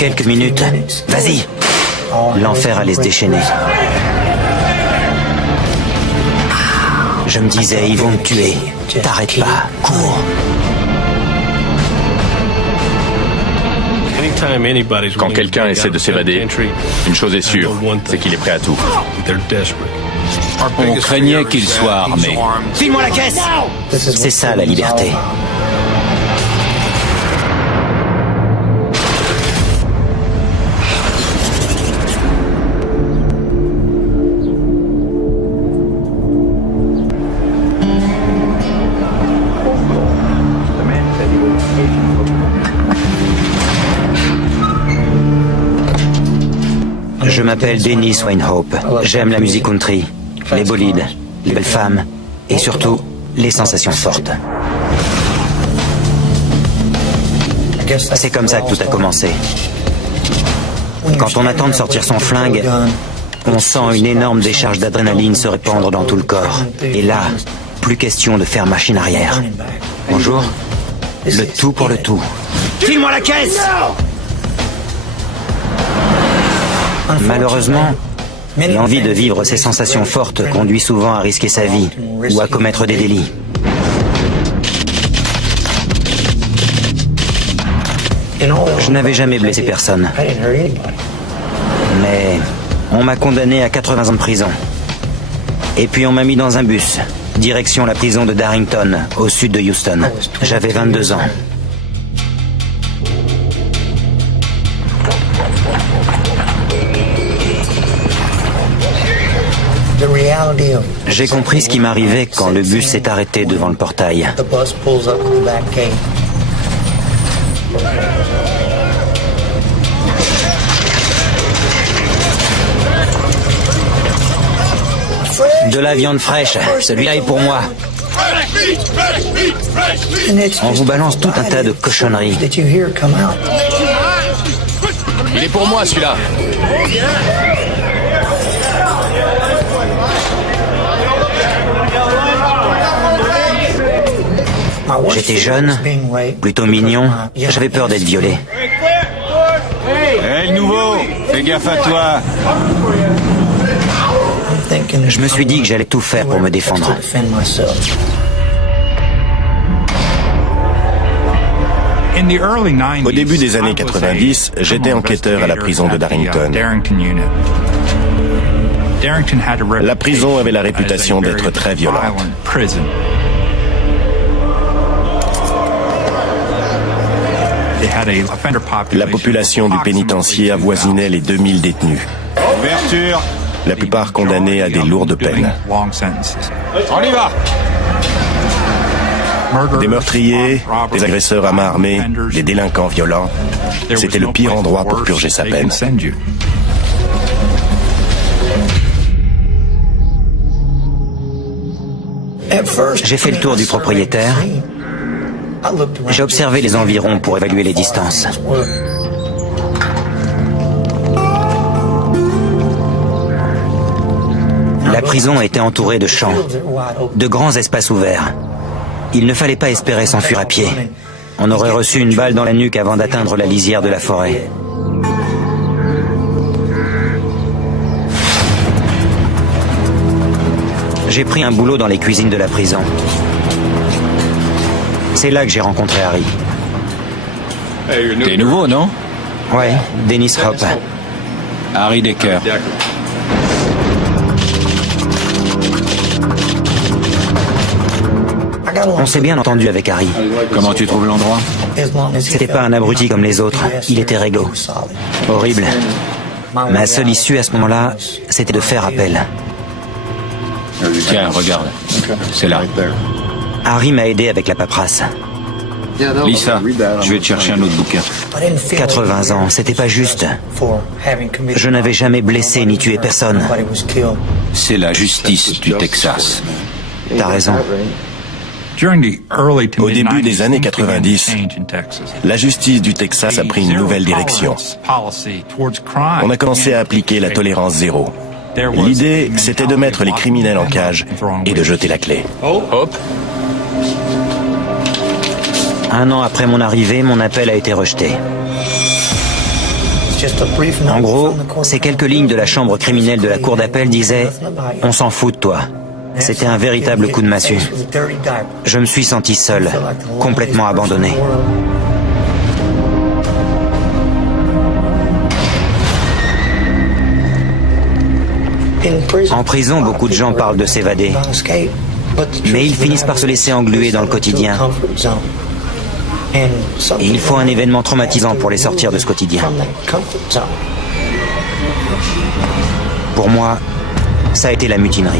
Quelques minutes. Vas-y. L'enfer allait se déchaîner. Je me disais, ils vont me tuer. T'arrêtes pas, cours. Quand quelqu'un essaie de s'évader, une chose est sûre, c'est qu'il est prêt à tout. On craignait qu'il soit armé. File-moi la caisse. C'est ça la liberté. Je m'appelle Dennis Weinhope. J'aime la musique country, les bolides, les belles femmes et surtout les sensations fortes. C'est comme ça que tout a commencé. Quand on attend de sortir son flingue, on sent une énorme décharge d'adrénaline se répandre dans tout le corps. Et là, plus question de faire machine arrière. Bonjour. Le tout pour le tout. File-moi la caisse! Malheureusement, l'envie de vivre ces sensations fortes conduit souvent à risquer sa vie ou à commettre des délits. Je n'avais jamais blessé personne. Mais on m'a condamné à 80 ans de prison. Et puis on m'a mis dans un bus, direction la prison de Darrington, au sud de Houston. J'avais 22 ans. J'ai compris ce qui m'arrivait quand le bus s'est arrêté devant le portail. De la viande fraîche, celui-là est pour moi. On vous balance tout un tas de cochonneries. Il est pour moi, celui-là. J'étais jeune, plutôt mignon, j'avais peur d'être violé. Hé, le nouveau, fais gaffe à toi. Je me suis dit que j'allais tout faire pour me défendre. Au début des années 90, j'étais enquêteur à la prison de Darrington. La prison avait la réputation d'être très violente. La population du pénitencier avoisinait les 2000 détenus. Ouverture. La plupart condamnés à des lourdes peines. On y va. Des meurtriers, des agresseurs à main armée, des délinquants violents. C'était le pire endroit pour purger sa peine. J'ai fait le tour du propriétaire. J'ai observé les environs pour évaluer les distances. La prison était entourée de champs, de grands espaces ouverts. Il ne fallait pas espérer s'enfuir à pied. On aurait reçu une balle dans la nuque avant d'atteindre la lisière de la forêt. J'ai pris un boulot dans les cuisines de la prison. C'est là que j'ai rencontré Harry. T'es nouveau, non? Ouais, Dennis Hope. Harry Decker. On s'est bien entendu avec Harry. Comment tu trouves l'endroit? C'était pas un abruti comme les autres. Il était réglo. Horrible. Ma seule issue à ce moment-là, c'était de faire appel. Tiens, regarde. C'est là. Harry m'a aidé avec la paperasse. Lisa, je vais te chercher un autre bouquin. 80 ans, c'était pas juste. Je n'avais jamais blessé ni tué personne. C'est la justice du Texas. T'as raison. Au début des années 90, la justice du Texas a pris une nouvelle direction. On a commencé à appliquer la tolérance zéro. L'idée, c'était de mettre les criminels en cage et de jeter la clé. Hop. Un an après mon arrivée, mon appel a été rejeté. En gros, ces quelques lignes de la chambre criminelle de la cour d'appel disaient « On s'en fout de toi ». C'était un véritable coup de massue. Je me suis senti seul, complètement abandonné. En prison, beaucoup de gens parlent de s'évader, mais ils finissent par se laisser engluer dans le quotidien. Et il faut un événement traumatisant pour les sortir de ce quotidien. Pour moi, ça a été la mutinerie.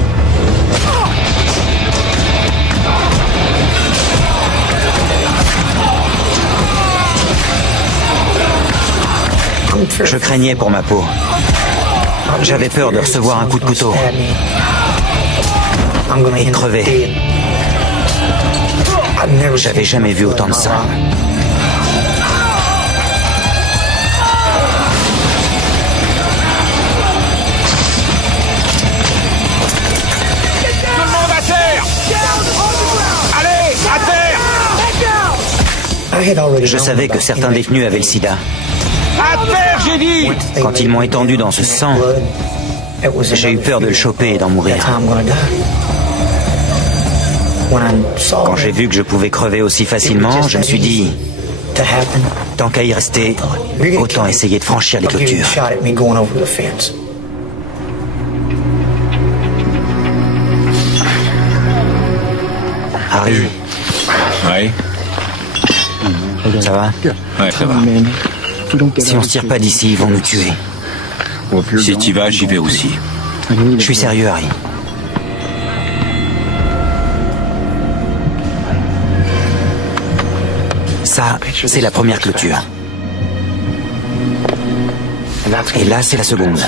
Je craignais pour ma peau. J'avais peur de recevoir un coup de couteau et de crever. J'avais jamais vu autant de sang. Tout le monde à terre! Allez, à terre! Je savais que certains détenus avaient le sida. À terre, j'ai dit! Quand ils m'ont étendu dans ce sang, j'ai eu peur de le choper et d'en mourir. Quand j'ai vu que je pouvais crever aussi facilement, je me suis dit, tant qu'à y rester, autant essayer de franchir les clôtures. Harry, Ouais. ça va? Ouais, ça va. Si on se tire pas d'ici, ils vont nous tuer. Si t'y vas, j'y vais aussi. Je suis sérieux, Harry. Ça, c'est la première clôture. Et là, c'est la seconde.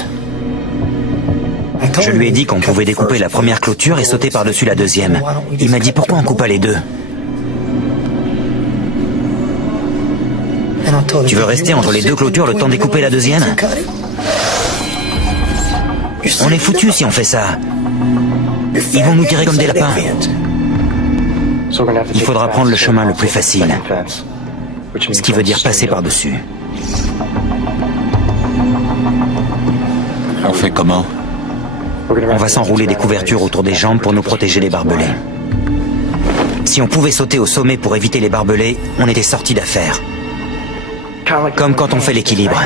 Je lui ai dit qu'on pouvait découper la première clôture et sauter par-dessus la deuxième. Il m'a dit pourquoi on coupe pas les deux. Tu veux rester entre les deux clôtures le temps de découper la deuxième? On est foutus si on fait ça. Ils vont nous tirer comme des lapins. Il faudra prendre le chemin le plus facile. Ce qui veut dire passer par-dessus. On fait comment? On va s'enrouler des couvertures autour des jambes pour nous protéger des barbelés. Si on pouvait sauter au sommet pour éviter les barbelés, on était sortis d'affaire. Comme quand on fait l'équilibre.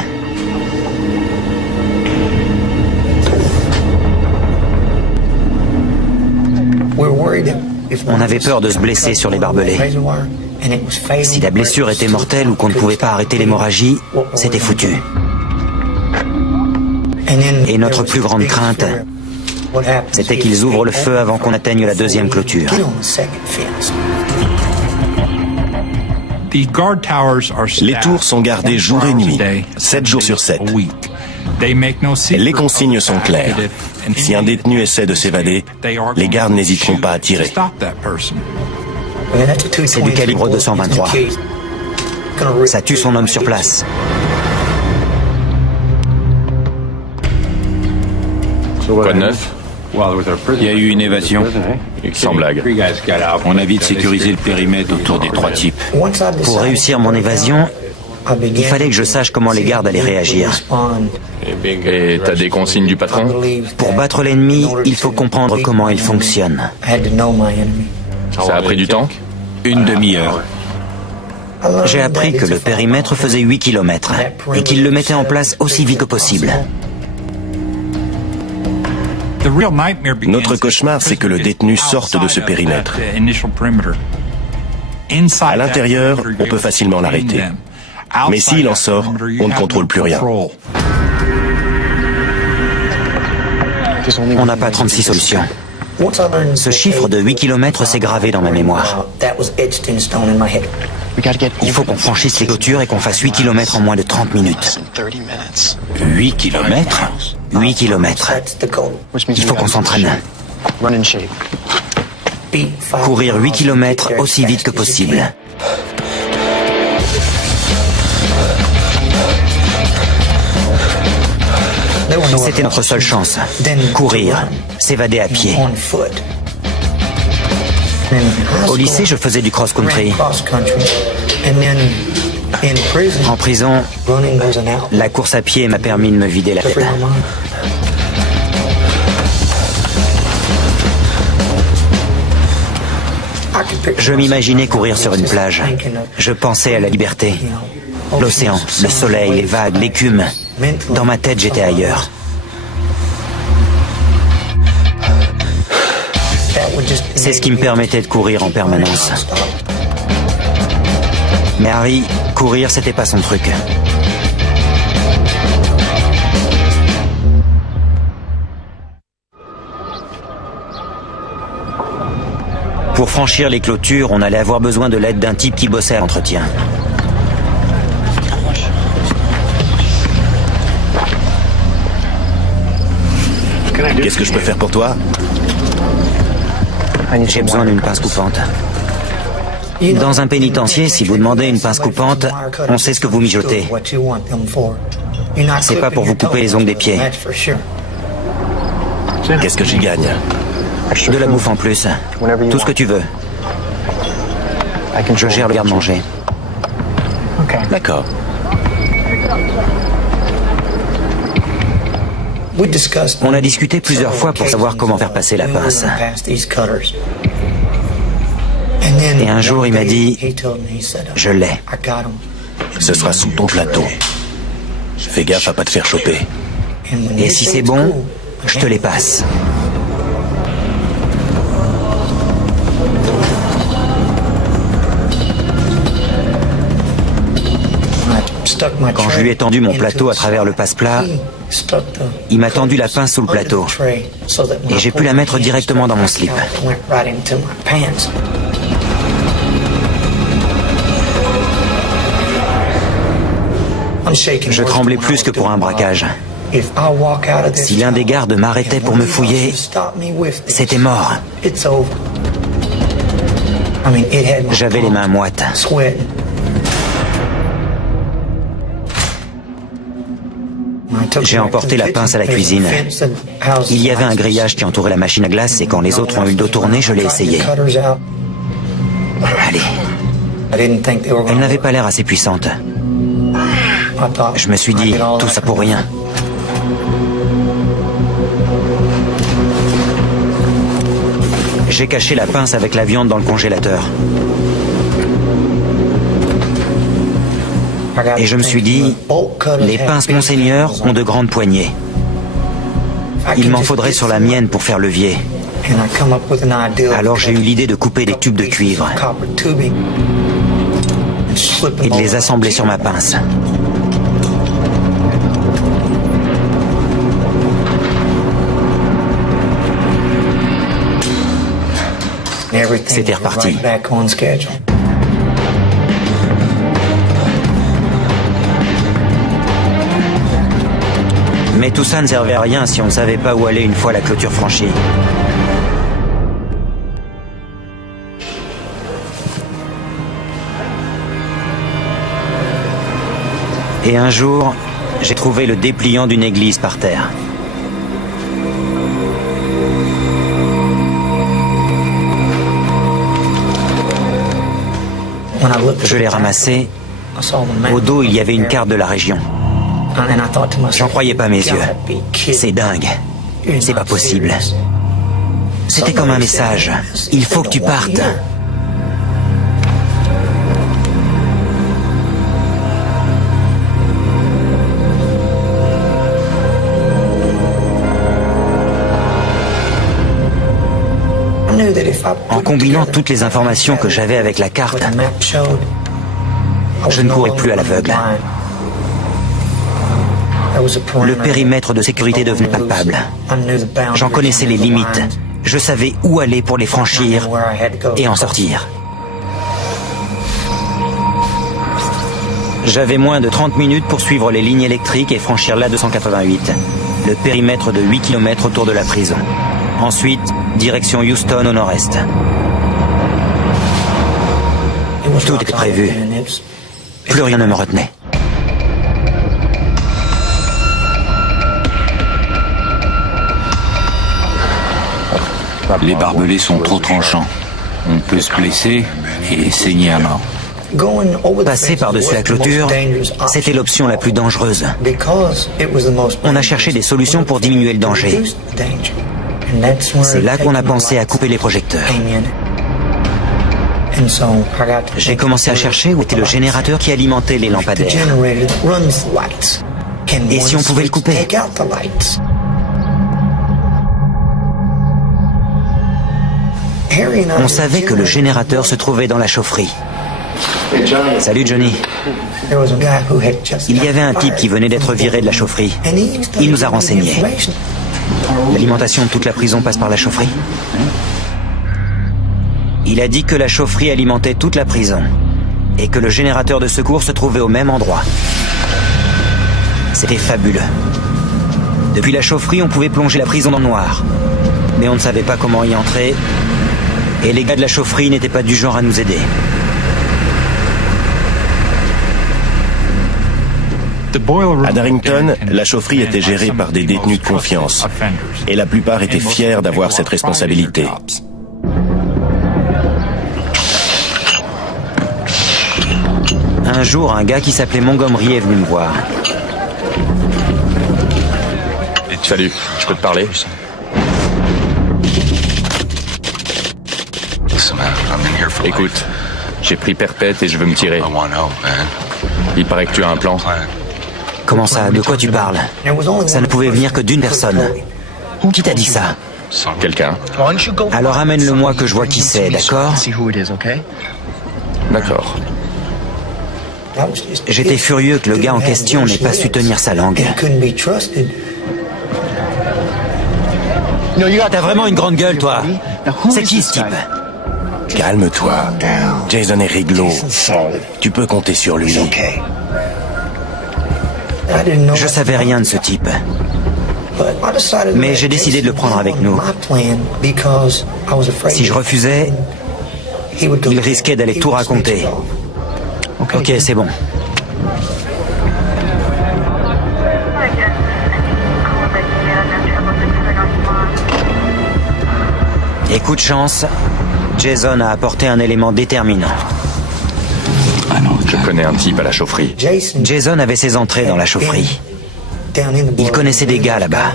On avait peur de se blesser sur les barbelés. Si la blessure était mortelle ou qu'on ne pouvait pas arrêter l'hémorragie, c'était foutu. Et notre plus grande crainte, c'était qu'ils ouvrent le feu avant qu'on atteigne la deuxième clôture. Les tours sont gardées jour et nuit, 7 jours sur 7. Les consignes sont claires. Si un détenu essaie de s'évader, les gardes n'hésiteront pas à tirer. C'est du calibre 223. Ça tue son homme sur place. Quoi de neuf? Il y a eu une évasion. Sans blague. On a vite sécurisé le périmètre autour des 3 types. Pour réussir mon évasion, il fallait que je sache comment les gardes allaient réagir. Et t'as des consignes du patron? Pour battre l'ennemi, il faut comprendre comment il fonctionne. Ça a pris du temps? Une demi-heure. J'ai appris que le périmètre faisait 8 km et qu'il le mettait en place aussi vite que possible. Notre cauchemar, c'est que le détenu sorte de ce périmètre. À l'intérieur, on peut facilement l'arrêter. Mais s'il en sort, on ne contrôle plus rien. On n'a pas 36 solutions. Ce chiffre de 8 km s'est gravé dans ma mémoire. Il faut qu'on franchisse les clôtures et qu'on fasse 8 km en moins de 30 minutes. 8 kilomètres? 8 km. Il faut qu'on s'entraîne. Courir 8 km aussi vite que possible. C'était notre seule chance. Courir, s'évader à pied. Au lycée, je faisais du cross-country. En prison, la course à pied m'a permis de me vider la tête. Je m'imaginais courir sur une plage. Je pensais à la liberté. L'océan, le soleil, les vagues, l'écume. Dans ma tête, j'étais ailleurs. C'est ce qui me permettait de courir en permanence. Mais Harry, courir, c'était pas son truc. Pour franchir les clôtures, on allait avoir besoin de l'aide d'un type qui bossait à l'entretien. Qu'est-ce que je peux faire pour toi? J'ai besoin d'une pince coupante. Dans un pénitencier, si vous demandez une pince coupante, on sait ce que vous mijotez. C'est pas pour vous couper les ongles des pieds. Qu'est-ce que j'y gagne? De la bouffe en plus. Tout ce que tu veux. Je gère le garde-manger. D'accord. On a discuté plusieurs fois pour savoir comment faire passer la pince. Et un jour, il m'a dit, je l'ai. Ce sera sous ton plateau. Fais gaffe à pas te faire choper. Et si c'est bon, je te les passe. Quand je lui ai tendu mon plateau à travers le passe-plat, il m'a tendu la pince sous le plateau. Et j'ai pu la mettre directement dans mon slip. Je tremblais plus que pour un braquage. Si l'un des gardes m'arrêtait pour me fouiller, c'était mort. J'avais les mains moites. J'ai emporté la pince à la cuisine. Il y avait un grillage qui entourait la machine à glace et quand les autres ont eu le dos tourné, je l'ai essayé. Allez. Elle n'avait pas l'air assez puissante. Je me suis dit, tout ça pour rien. J'ai caché la pince avec la viande dans le congélateur. Et je me suis dit, les pinces Monseigneur ont de grandes poignées. Il m'en faudrait sur la mienne pour faire levier. Alors j'ai eu l'idée de couper des tubes de cuivre et de les assembler sur ma pince. C'était reparti. Mais tout ça ne servait à rien si on ne savait pas où aller une fois la clôture franchie. Et un jour, j'ai trouvé le dépliant d'une église par terre. Je l'ai ramassé. Au dos, il y avait une carte de la région. J'en croyais pas mes yeux. C'est dingue. C'est pas possible. C'était comme un message. Il faut que tu partes. En combinant toutes les informations que j'avais avec la carte, je ne courais plus à l'aveugle. Le périmètre de sécurité devenait palpable. J'en connaissais les limites. Je savais où aller pour les franchir et en sortir. J'avais moins de 30 minutes pour suivre les lignes électriques et franchir l'A288, le périmètre de 8 km autour de la prison. Ensuite, direction Houston au nord-est. Tout était prévu. Plus rien ne me retenait. Les barbelés sont trop tranchants. On peut se blesser et saigner à mort. Passer par-dessus la clôture, c'était l'option la plus dangereuse. On a cherché des solutions pour diminuer le danger. C'est là qu'on a pensé à couper les projecteurs. J'ai commencé à chercher où était le générateur qui alimentait les lampadaires. Et si on pouvait le couper? On savait que le générateur se trouvait dans la chaufferie. Salut Johnny. Il y avait un type qui venait d'être viré de la chaufferie. Il nous a renseignés. L'alimentation de toute la prison passe par la chaufferie. Il a dit que la chaufferie alimentait toute la prison et que le générateur de secours se trouvait au même endroit. C'était fabuleux. Depuis la chaufferie, on pouvait plonger la prison dans le noir. Mais on ne savait pas comment y entrer. Et les gars de la chaufferie n'étaient pas du genre à nous aider. À Darrington, la chaufferie était gérée par des détenus de confiance. Et la plupart étaient fiers d'avoir cette responsabilité. Un jour, un gars qui s'appelait Montgomery est venu me voir. Salut, je peux te parler? Écoute, j'ai pris perpète et je veux me tirer. Il paraît que tu as un plan. Comment ça? De quoi tu parles? Ça ne pouvait venir que d'une personne. Qui t'a dit ça? Quelqu'un? Alors amène-le-moi que je vois qui c'est, d'accord? D'accord. J'étais furieux que le gars en question n'ait pas su tenir sa langue. T'as vraiment une grande gueule, toi. C'est qui ce type? Calme-toi. Jason est réglo. Tu peux compter sur lui. Je savais rien de ce type. Mais j'ai décidé de le prendre avec nous. Si je refusais, il risquait d'aller tout raconter. Ok, c'est bon. Et coup de chance, Jason a apporté un élément déterminant. Je connais un type à la chaufferie. Jason avait ses entrées dans la chaufferie. Il connaissait des gars là-bas.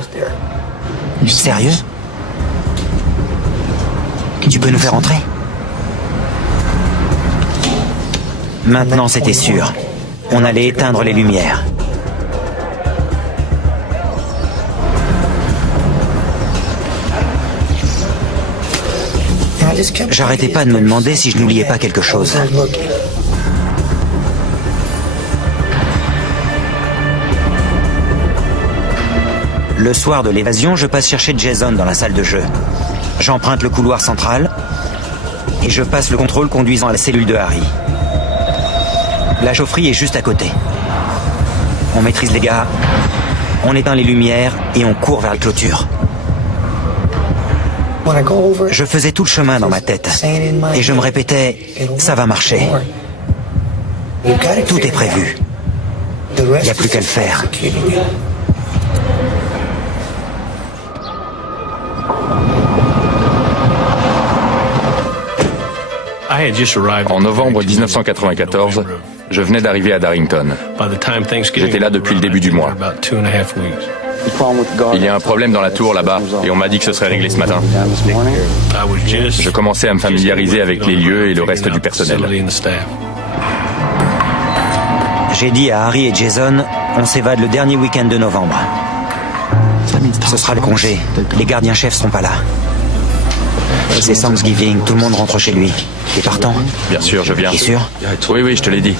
Sérieux? Tu peux nous faire entrer? Maintenant, c'était sûr. On allait éteindre les lumières. J'arrêtais pas de me demander si je n'oubliais pas quelque chose. Le soir de l'évasion, je passe chercher Jason dans la salle de jeu. J'emprunte le couloir central et je passe le contrôle conduisant à la cellule de Harry. La chaufferie est juste à côté. On maîtrise les gars, on éteint les lumières et on court vers la clôture. Je faisais tout le chemin dans ma tête et je me répétais, ça va marcher. Tout est prévu. Il n'y a plus qu'à le faire. En novembre 1994, je venais d'arriver à Darrington. J'étais là depuis le début du mois. Il y a un problème dans la tour là-bas et on m'a dit que ce serait réglé ce matin. Je commençais à me familiariser avec les lieux et le reste du personnel. J'ai dit à Harry et Jason, on s'évade le dernier week-end de novembre. Ce sera le congé. Les gardiens-chefs seront pas là. C'est Thanksgiving, tout le monde rentre chez lui. T'es partant? Bien sûr, je viens. T'es sûr? Oui, oui, je te l'ai dit.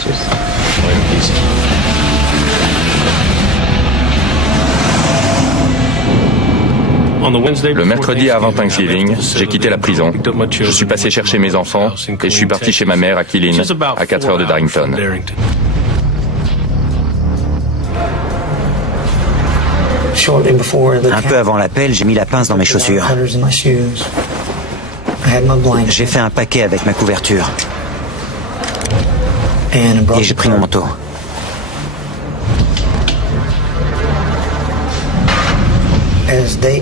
Le mercredi avant Thanksgiving, j'ai quitté la prison. Je suis passé chercher mes enfants et je suis parti chez ma mère à Killeen, à 4 heures de Darrington. Un peu avant l'appel, j'ai mis la pince dans mes chaussures. J'ai fait un paquet avec ma couverture. Et j'ai pris mon manteau.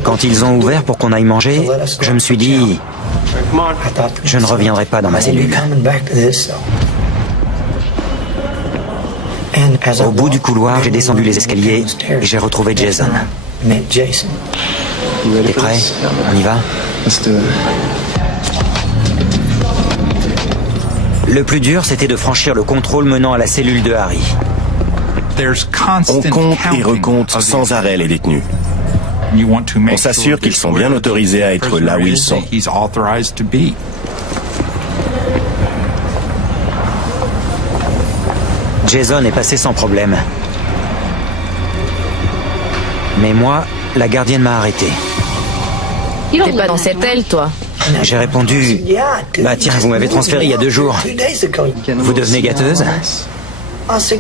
Quand ils ont ouvert pour qu'on aille manger, je me suis dit, je ne reviendrai pas dans ma cellule. Au bout du couloir, j'ai descendu les escaliers et j'ai retrouvé Jason. T'es prêt? On y va? Le plus dur, c'était de franchir le contrôle menant à la cellule de Harry. On compte et recompte sans arrêt les détenus. On s'assure qu'ils sont bien autorisés à être là où ils sont. Jason est passé sans problème. Mais moi, la gardienne m'a arrêté. T'es pas dans cette aile, toi? J'ai répondu, bah tiens, vous m'avez transféré il y a 2 jours. Vous devenez gâteuse?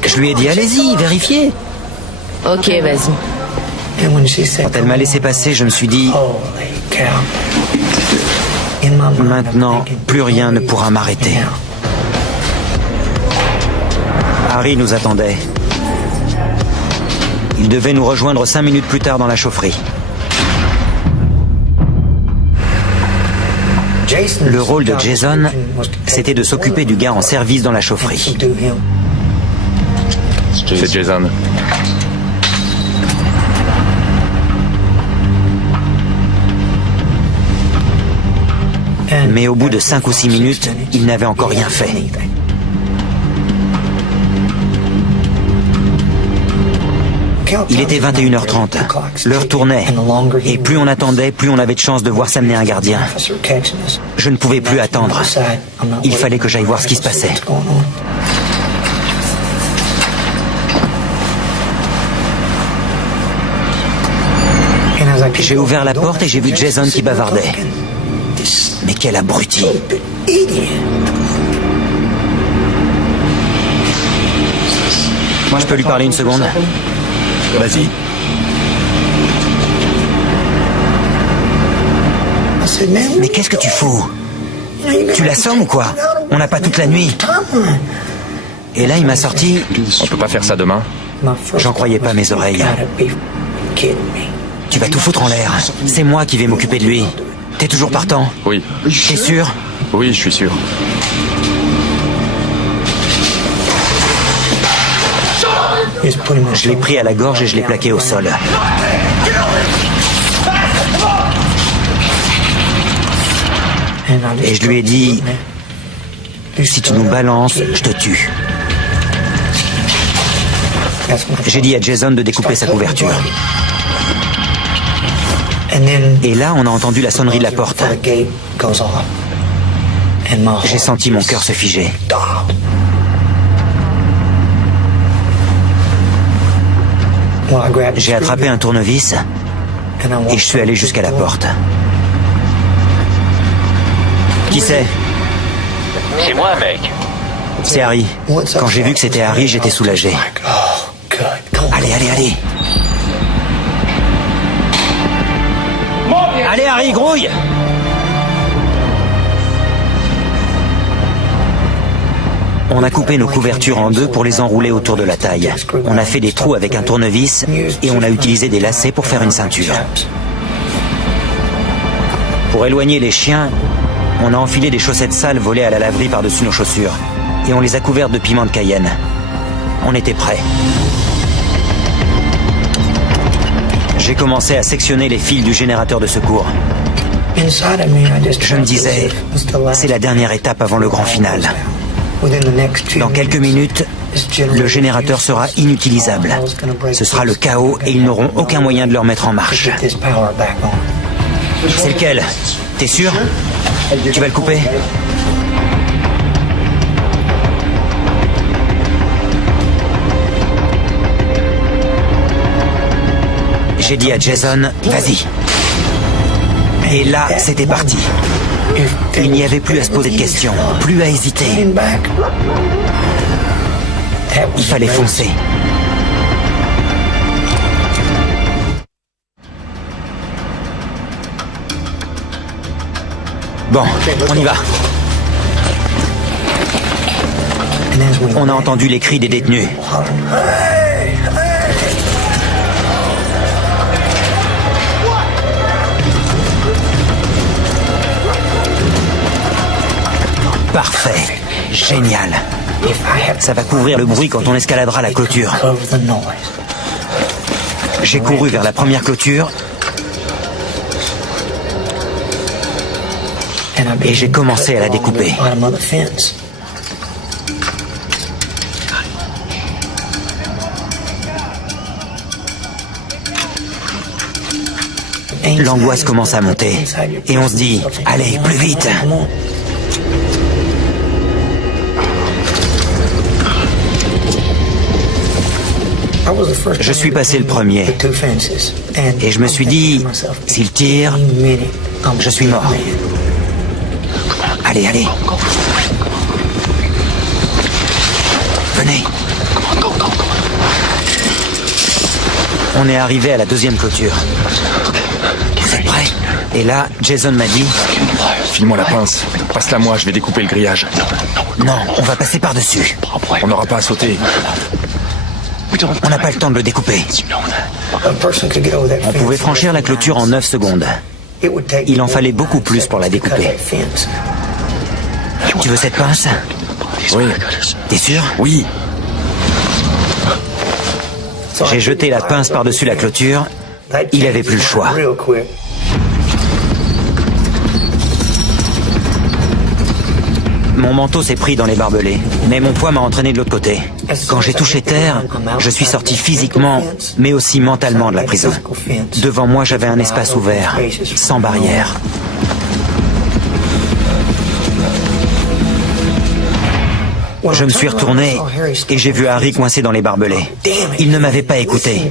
Je lui ai dit, allez-y, vérifiez. Ok, vas-y. Quand elle m'a laissé passer, je me suis dit, maintenant, plus rien ne pourra m'arrêter. Harry nous attendait. Il devait nous rejoindre 5 minutes plus tard dans la chaufferie. Le rôle de Jason, c'était de s'occuper du gars en service dans la chaufferie. C'est Jason. Mais au bout de 5 ou 6 minutes, il n'avait encore rien fait. Il était 21h30. L'heure tournait. Et plus on attendait, plus on avait de chances de voir s'amener un gardien. Je ne pouvais plus attendre. Il fallait que j'aille voir ce qui se passait. J'ai ouvert la porte et j'ai vu Jason qui bavardait. Mais quel abruti! Je peux lui parler une seconde? Vas-y. Mais qu'est-ce que tu fous? Tu l'assommes ou quoi? On n'a pas toute la nuit. Et là, il m'a sorti... On peut pas faire ça demain? J'en croyais pas mes oreilles. Tu vas tout foutre en l'air. C'est moi qui vais m'occuper de lui. T'es toujours partant? Oui. T'es sûr? Oui, je suis sûr. Je l'ai pris à la gorge et je l'ai plaqué au sol. Et je lui ai dit, si tu nous balances, je te tue. J'ai dit à Jason de découper sa couverture. Et là, on a entendu la sonnerie de la porte. J'ai senti mon cœur se figer. J'ai attrapé un tournevis et je suis allé jusqu'à la porte. Qui c'est? C'est moi, mec. C'est Harry. Quand j'ai vu que c'était Harry, j'étais soulagé. Allez, allez, allez. Allez, Harry, grouille! On a coupé nos couvertures en 2 pour les enrouler autour de la taille. On a fait des trous avec un tournevis et on a utilisé des lacets pour faire une ceinture. Pour éloigner les chiens, on a enfilé des chaussettes sales volées à la laverie par-dessus nos chaussures. Et on les a couvertes de piment de Cayenne. On était prêts. J'ai commencé à sectionner les fils du générateur de secours. Je me disais, c'est la dernière étape avant le grand final. Dans quelques minutes, le générateur sera inutilisable. Ce sera le chaos et ils n'auront aucun moyen de le remettre en marche. C'est lequel? T'es sûr? Tu vas le couper? J'ai dit à Jason, vas-y. Et là, c'était parti. Il n'y avait plus à se poser de questions, plus à hésiter. Il fallait foncer. Bon, on y va. On a entendu les cris des détenus. Parfait. Génial. Ça va couvrir le bruit quand on escaladera la clôture. J'ai couru vers la première clôture et j'ai commencé à la découper. L'angoisse commence à monter et on se dit « Allez, plus vite !» Je suis passé le premier et je me suis dit « S'il tire, je suis mort. » Allez, allez. Venez. On est arrivé à la deuxième clôture. Vous êtes prêts? Et là, Jason m'a dit... File-moi la pince. Passe-la moi, je vais découper le grillage. Non, on va passer par-dessus. On n'aura pas à sauter. On n'a pas le temps de le découper. On pouvait franchir la clôture en 9 secondes. Il en fallait beaucoup plus pour la découper. Tu veux cette pince? Oui. T'es sûr? Oui. J'ai jeté la pince par-dessus la clôture. Il avait plus le choix. Mon manteau s'est pris dans les barbelés, mais mon poids m'a entraîné de l'autre côté. Quand j'ai touché terre, je suis sorti physiquement, mais aussi mentalement de la prison. Devant moi, j'avais un espace ouvert, sans barrière. Je me suis retourné et j'ai vu Harry coincé dans les barbelés. Il ne m'avait pas écouté.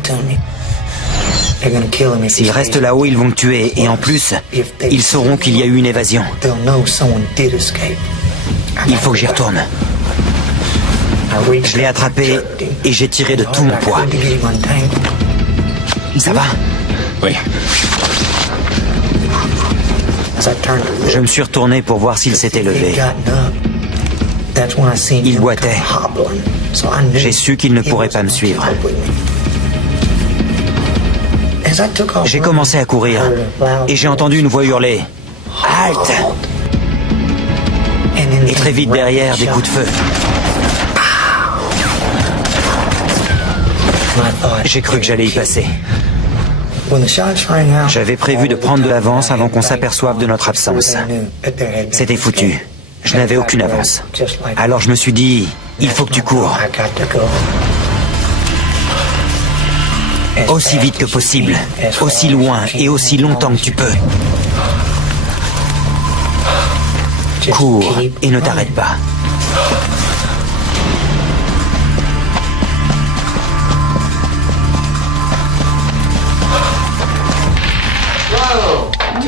S'ils restent là-haut, ils vont me tuer. Et en plus, ils sauront qu'il y a eu une évasion. Il faut que j'y retourne. Je l'ai attrapé et j'ai tiré de tout mon poids. Ça va? Oui. Je me suis retourné pour voir s'il s'était levé. Il boitait. J'ai su qu'il ne pourrait pas me suivre. J'ai commencé à courir et j'ai entendu une voix hurler « Halte !» Et très vite derrière, des coups de feu. J'ai cru que j'allais y passer. J'avais prévu de prendre de l'avance avant qu'on s'aperçoive de notre absence. C'était foutu. Je n'avais aucune avance. Alors je me suis dit, il faut que tu cours. Aussi vite que possible, aussi loin et aussi longtemps que tu peux. Cours et ne t'arrête pas.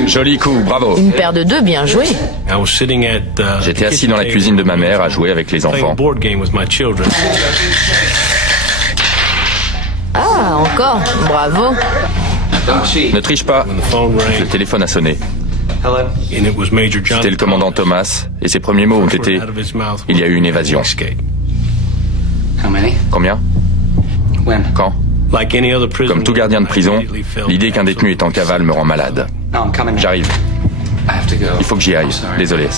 Joli coup, bravo. Une paire de deux, bien joué. J'étais assis dans la cuisine de ma mère à jouer avec les enfants. Ah, encore. Bravo. Ne triche pas. Le téléphone a sonné. C'était le commandant Thomas, et ses premiers mots ont été « Il y a eu une évasion ». Combien? Quand? Comme tout gardien de prison, l'idée qu'un détenu est en cavale me rend malade. J'arrive. Il faut que j'y aille. Désolé.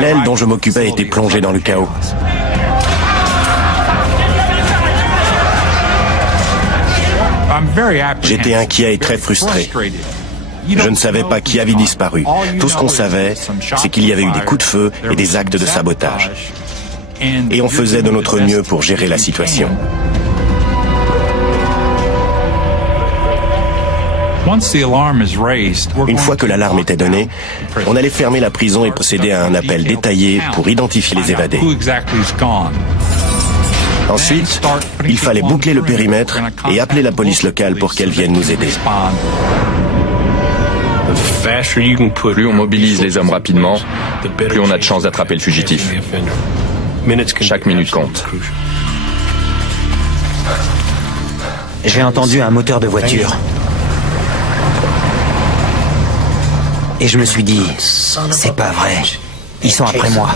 L'aile dont je m'occupais était plongée dans le chaos. J'étais inquiet et très frustré. Je ne savais pas qui avait disparu. Tout ce qu'on savait, c'est qu'il y avait eu des coups de feu et des actes de sabotage. Et on faisait de notre mieux pour gérer la situation. Une fois que l'alarme était donnée, on allait fermer la prison et procéder à un appel détaillé pour identifier les évadés. Ensuite, il fallait boucler le périmètre et appeler la police locale pour qu'elle vienne nous aider. Plus on mobilise les hommes rapidement, plus on a de chances d'attraper le fugitif. Chaque minute compte. J'ai entendu un moteur de voiture. Et je me suis dit, c'est pas vrai. Ils sont après moi.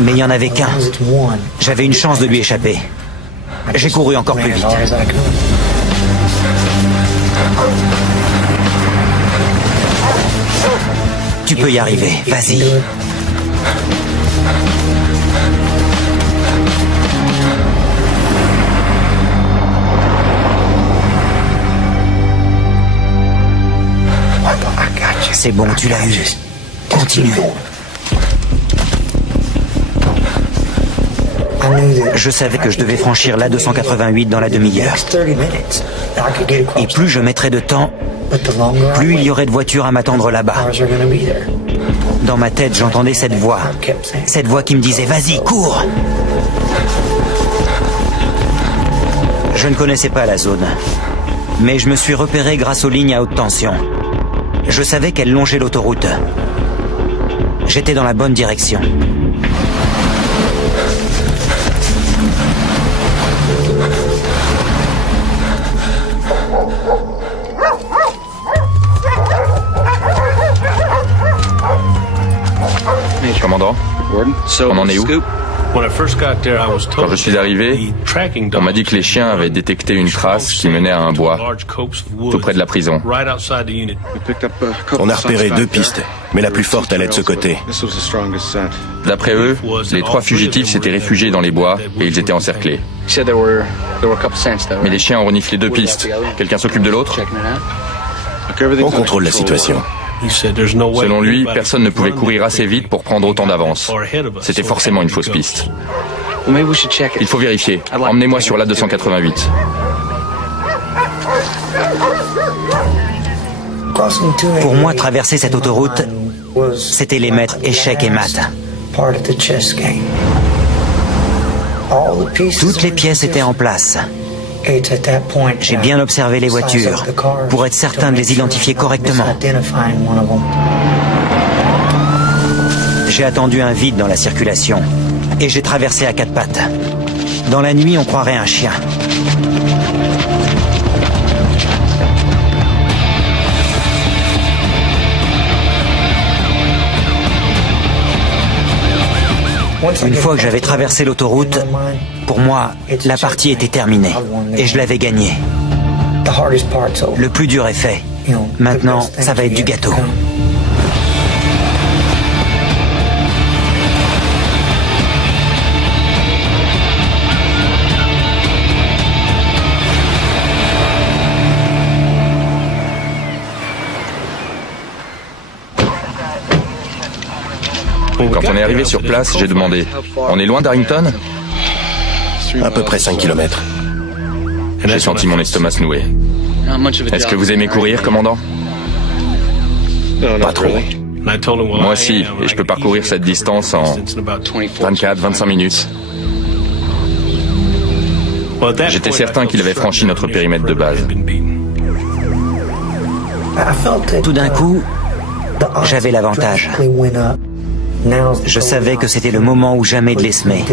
Mais il n'y en avait qu'un. J'avais une chance de lui échapper. J'ai couru encore plus vite. Tu peux y arriver, vas-y. C'est bon, tu l'as eu. Continue. Je savais que je devais franchir l'A288 dans la demi-heure. Et plus je mettrais de temps, plus il y aurait de voitures à m'attendre là-bas. Dans ma tête, j'entendais cette voix qui me disait « Vas-y, cours !» Je ne connaissais pas la zone, mais je me suis repéré grâce aux lignes à haute tension. Je savais qu'elles longeaient l'autoroute. J'étais dans la bonne direction. Commandant, on en est où? Quand je suis arrivé, on m'a dit que les chiens avaient détecté une trace qui menait à un bois, tout près de la prison. On a repéré 2 pistes, mais la plus forte allait de ce côté. D'après eux, les 3 fugitifs s'étaient réfugiés dans les bois et ils étaient encerclés. Mais les chiens ont reniflé 2 pistes. Quelqu'un s'occupe de l'autre? On contrôle la situation. Selon lui, personne ne pouvait courir assez vite pour prendre autant d'avance. C'était forcément une fausse piste. Il faut vérifier. Emmenez-moi sur l'A288. Pour moi, traverser cette autoroute, c'était les maîtres échecs et maths. Toutes les pièces étaient en place. J'ai bien observé les voitures pour être certain de les identifier correctement. J'ai attendu un vide dans la circulation et j'ai traversé à 4 pattes. Dans la nuit, on croirait un chien. Une fois que j'avais traversé l'autoroute, pour moi, la partie était terminée et je l'avais gagnée. Le plus dur est fait. Maintenant, ça va être du gâteau. Quand on est arrivé sur place, j'ai demandé « On est loin d'Arrington ?» À peu près 5 km. J'ai senti mon estomac se nouer. Est-ce que vous aimez courir, commandant? Pas trop. Moi aussi, et je peux parcourir cette distance en 24-25 minutes. J'étais certain qu'il avait franchi notre périmètre de base. Tout d'un coup, j'avais l'avantage. Je savais que c'était le moment ou jamais de les semer.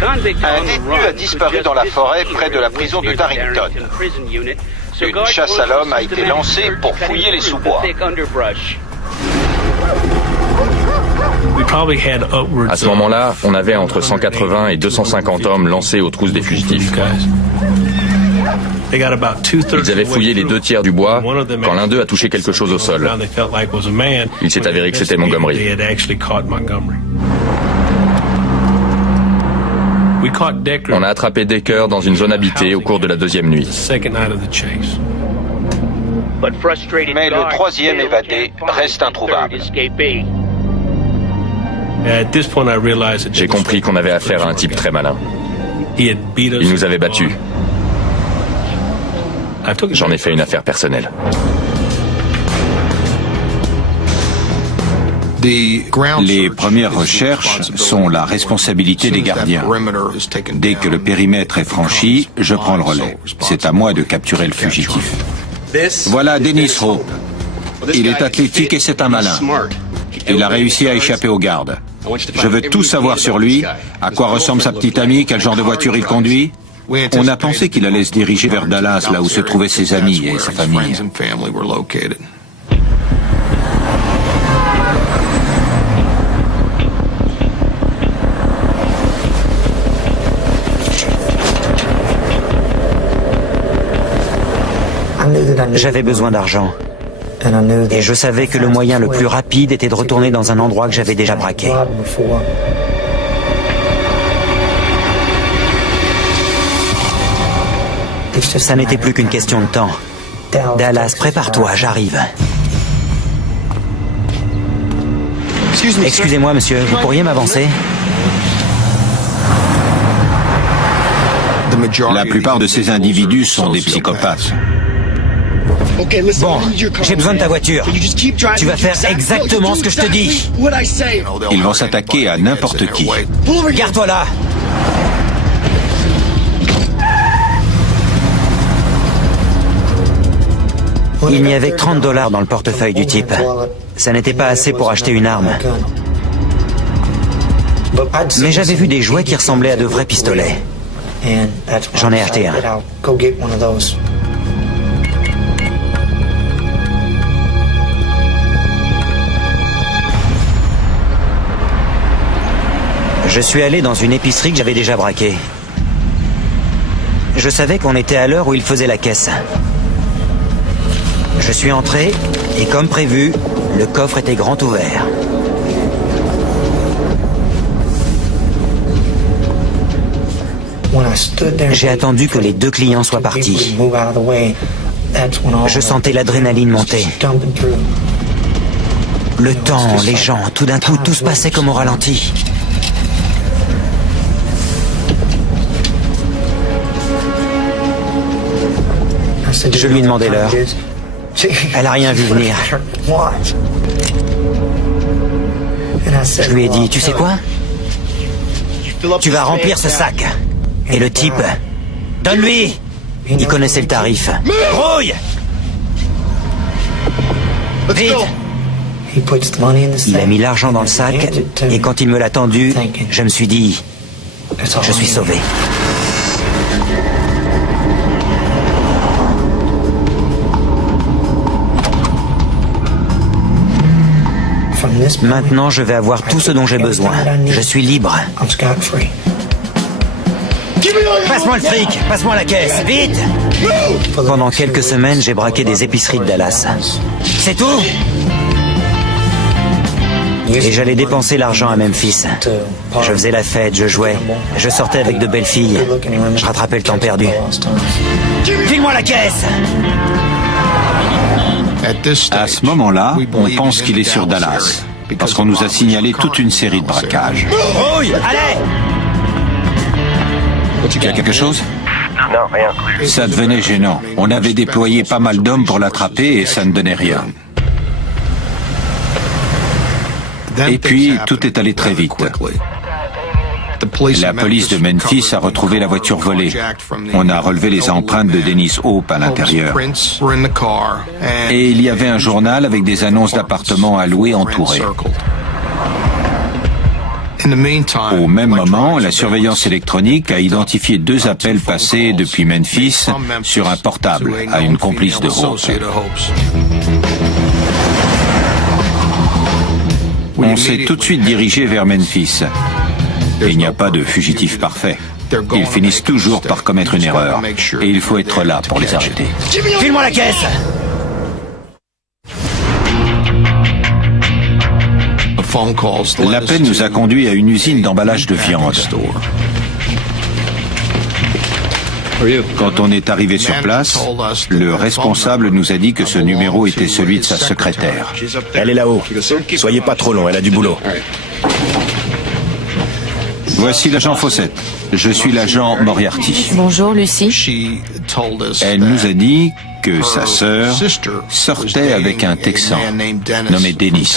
Un détenu a disparu dans la forêt près de la prison de Darrington. Une chasse à l'homme a été lancée pour fouiller les sous-bois. À ce moment-là, on avait entre 180 et 250 hommes lancés aux trousses des fugitifs. Ils avaient fouillé les 2 tiers du bois quand l'un d'eux a touché quelque chose au sol. Il s'est avéré que c'était Montgomery. On a attrapé Decker dans une zone habitée au cours de la 2e nuit. Mais le 3e évadé reste introuvable. J'ai compris qu'on avait affaire à un type très malin. Il nous avait battus. J'en ai fait une affaire personnelle. Les premières recherches sont la responsabilité des gardiens. Dès que le périmètre est franchi, je prends le relais. C'est à moi de capturer le fugitif. Voilà Dennis Hope. Il est athlétique et c'est un malin. Il a réussi à échapper aux gardes. Je veux tout savoir sur lui. À quoi ressemble sa petite amie? Quel genre de voiture il conduit? On a pensé qu'il allait se diriger vers Dallas, là où se trouvaient ses amis et sa famille. J'avais besoin d'argent. Et je savais que le moyen le plus rapide était de retourner dans un endroit que j'avais déjà braqué. Ça n'était plus qu'une question de temps. Dallas, prépare-toi, j'arrive. Excusez-moi, monsieur, vous pourriez m'avancer? La plupart de ces individus sont des psychopathes. Bon, j'ai besoin de ta voiture. Tu vas faire exactement ce que je te dis. Ils vont s'attaquer à n'importe qui. Garde-toi là. Il n'y avait que $30 dans le portefeuille du type. Ça n'était pas assez pour acheter une arme. Mais j'avais vu des jouets qui ressemblaient à de vrais pistolets. J'en ai acheté un. Je suis allé dans une épicerie que j'avais déjà braquée. Je savais qu'on était à l'heure où il faisait la caisse. Je suis entré et comme prévu, le coffre était grand ouvert. J'ai attendu que les deux clients soient partis. Je sentais l'adrénaline monter. Le temps, les gens, tout d'un coup, tout se passait comme au ralenti. Je lui ai demandé l'heure. Elle n'a rien vu venir. Je lui ai dit, tu sais quoi? Tu vas remplir ce sac. Et le type, donne-lui! Il connaissait le tarif. Grouille! Vite! Il a mis l'argent dans le sac et quand il me l'a tendu, je me suis dit, je suis sauvé. Maintenant, je vais avoir tout ce dont j'ai besoin. Je suis libre. Passe-moi le fric, passe-moi la caisse, vite! Pendant quelques semaines, j'ai braqué des épiceries de Dallas. C'est tout? Et j'allais dépenser l'argent à Memphis. Je faisais la fête, je jouais, je sortais avec de belles filles. Je rattrapais le temps perdu. File-moi la caisse! À ce moment-là, on pense qu'il est sur Dallas, parce qu'on nous a signalé toute une série de braquages. Rouille! Allez! Il y a quelque chose? Non, rien. Ça devenait gênant. On avait déployé pas mal d'hommes pour l'attraper et ça ne donnait rien. Et puis, tout est allé très vite. La police de Memphis a retrouvé la voiture volée. On a relevé les empreintes de Dennis Hope à l'intérieur. Et il y avait un journal avec des annonces d'appartements à louer entourés. Au même moment, la surveillance électronique a identifié 2 appels passés depuis Memphis sur un portable à une complice de Hope. On s'est tout de suite dirigé vers Memphis. Il n'y a pas de fugitif parfait. Ils finissent toujours par commettre une erreur. Et il faut être là pour les arrêter. File-moi la caisse! L'appel nous a conduit à une usine d'emballage de viande. Quand on est arrivé sur place, le responsable nous a dit que ce numéro était celui de sa secrétaire. Elle est là-haut. Soyez pas trop long, elle a du boulot. Voici l'agent Fawcett. Je suis l'agent Moriarty. Bonjour, Lucie. Elle nous a dit que sa sœur sortait avec un Texan nommé Dennis.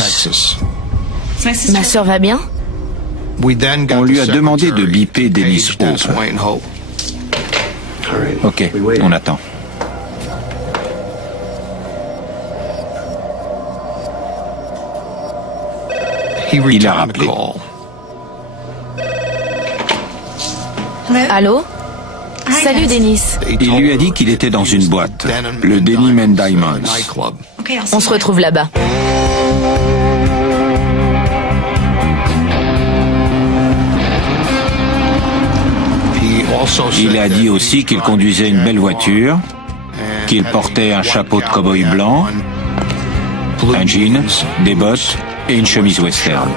Ma sœur va bien? On lui a demandé de biper Dennis Hope. Ok, on attend. Il a rappelé. Allô? Salut, Dennis. Il lui a dit qu'il était dans une boîte, le Denim and Diamonds. On se retrouve là-bas. Il a dit aussi qu'il conduisait une belle voiture, qu'il portait un chapeau de cow-boy blanc, un jean, des bottes et une chemise western.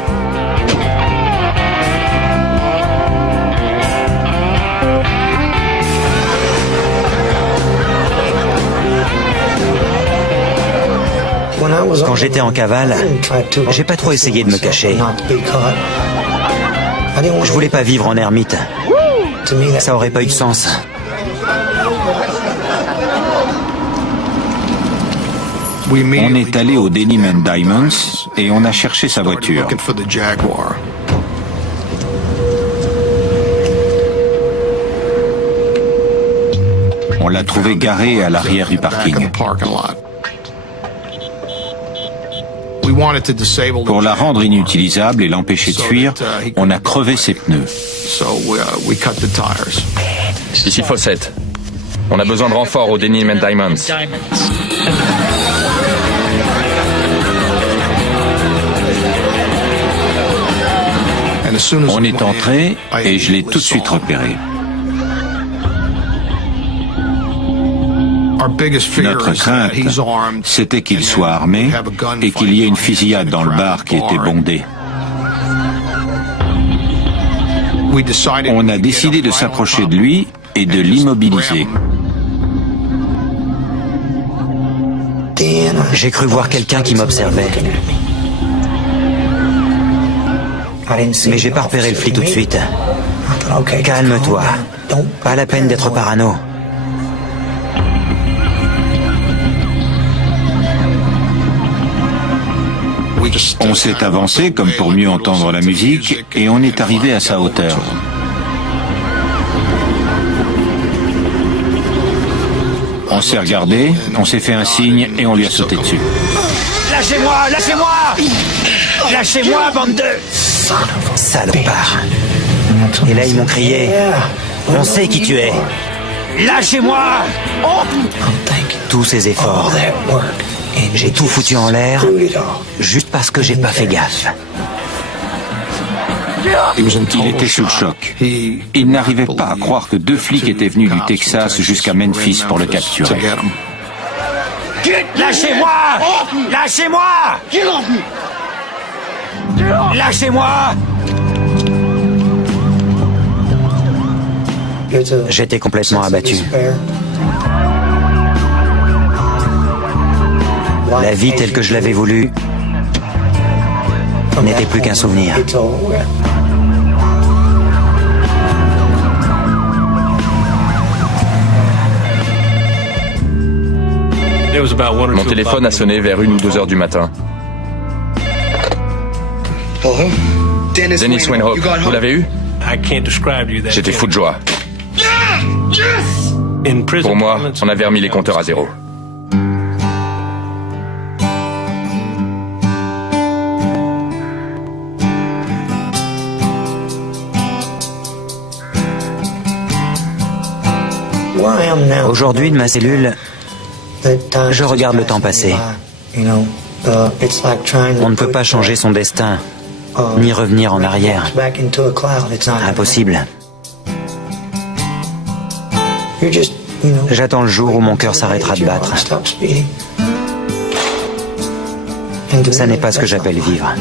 Quand j'étais en cavale, j'ai pas trop essayé de me cacher. Je voulais pas vivre en ermite. Ça aurait pas eu de sens. On est allé au Denim and Diamonds et on a cherché sa voiture. On l'a trouvée garée à l'arrière du parking. Pour la rendre inutilisable et l'empêcher de fuir, on a crevé ses pneus. Ici Fawcett. On a besoin de renfort au Denim and Diamonds. On est entré et je l'ai tout de suite repéré. Notre crainte, c'était qu'il soit armé et qu'il y ait une fusillade dans le bar qui était bondé. On a décidé de s'approcher de lui et de l'immobiliser. J'ai cru voir quelqu'un qui m'observait. Mais j'ai pas repéré le flic tout de suite. Calme-toi. Pas la peine d'être parano. On s'est avancé comme pour mieux entendre la musique et on est arrivé à sa hauteur. On s'est regardé, on s'est fait un signe et on lui a sauté dessus. Lâchez-moi! Lâchez-moi! Lâchez-moi, bande de... Salopard. Et là, ils m'ont crié. On sait qui tu es. Lâchez-moi! Tous ces efforts. J'ai tout foutu en l'air, juste parce que j'ai pas fait gaffe. Il était sous le choc. Il n'arrivait pas à croire que 2 flics étaient venus du Texas jusqu'à Memphis pour le capturer. Lâchez-moi! Lâchez-moi! Lâchez-moi! J'étais complètement abattu. La vie telle que je l'avais voulu n'était plus qu'un souvenir. Mon téléphone a sonné vers 1 ou 2 heures du matin. Dennis Winhope, vous l'avez eu? J'étais fou de joie. Pour moi, on avait remis les compteurs à zéro. Aujourd'hui, de ma cellule, je regarde le temps passer. On ne peut pas changer son destin, ni revenir en arrière. Impossible. J'attends le jour où mon cœur s'arrêtera de battre. Ça n'est pas ce que j'appelle vivre.